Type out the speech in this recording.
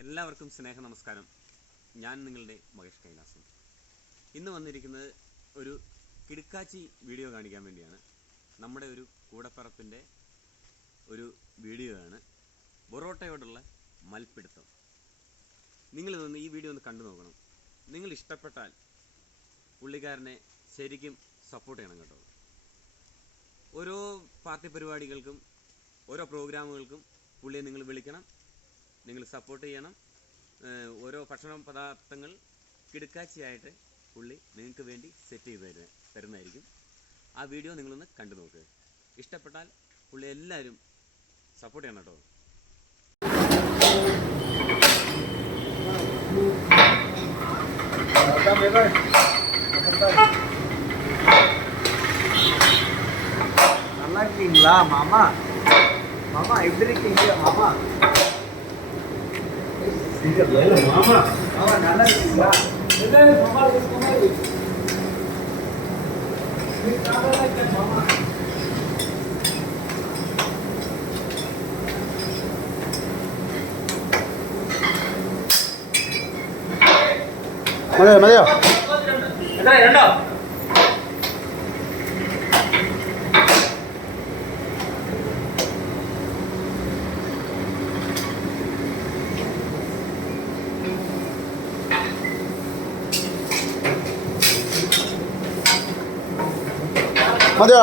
എല്ലാവർക്കും സ്നേഹ നമസ്കാരം. ഞാൻ നിങ്ങളുടെ മഹേഷ് കൈലാസം. ഇന്ന് വന്നിരിക്കുന്നത് ഒരു കിടുക്കാച്ചി വീഡിയോ കാണിക്കാൻ വേണ്ടിയാണ്. നമ്മുടെ ഒരു കൂടപ്പറപ്പിൻ്റെ ഒരു വീഡിയോ ആണ്. ബൊറോട്ടയോടുള്ള മൽപ്പിടുത്തം. നിങ്ങളിതൊന്ന് ഈ വീഡിയോ ഒന്ന് കണ്ടു നോക്കണം. നിങ്ങൾ ഇഷ്ടപ്പെട്ടാൽ പുള്ളിക്കാരനെ ശരിക്കും സപ്പോർട്ട് ചെയ്യണം കേട്ടോ. ഓരോ പാർട്ടി പരിപാടികൾക്കും ഓരോ പ്രോഗ്രാമുകൾക്കും പുള്ളിയെ നിങ്ങൾ വിളിക്കണം, നിങ്ങൾ സപ്പോർട്ട് ചെയ്യണം. ഓരോ ഭക്ഷണ പദാർത്ഥങ്ങൾ കിടുക്കാച്ചിയായിട്ട് പുള്ളി നിങ്ങൾക്ക് വേണ്ടി സെറ്റ് ചെയ്ത് തരുന്നതായിരിക്കും. ആ വീഡിയോ നിങ്ങളൊന്ന് കണ്ടു നോക്ക്. ഇഷ്ടപ്പെട്ടാൽ പുള്ളി എല്ലാവരും സപ്പോർട്ട് ചെയ്യണം കേട്ടോ. நல்லா இருக்கீங்களா மாமா? மாமா எப்படி இருக்கீங்க மாமா? மாமா மாமா நல்லா இருக்கீங்களா? மாமா മതിയോ? രണ്ടോ മതിയോ?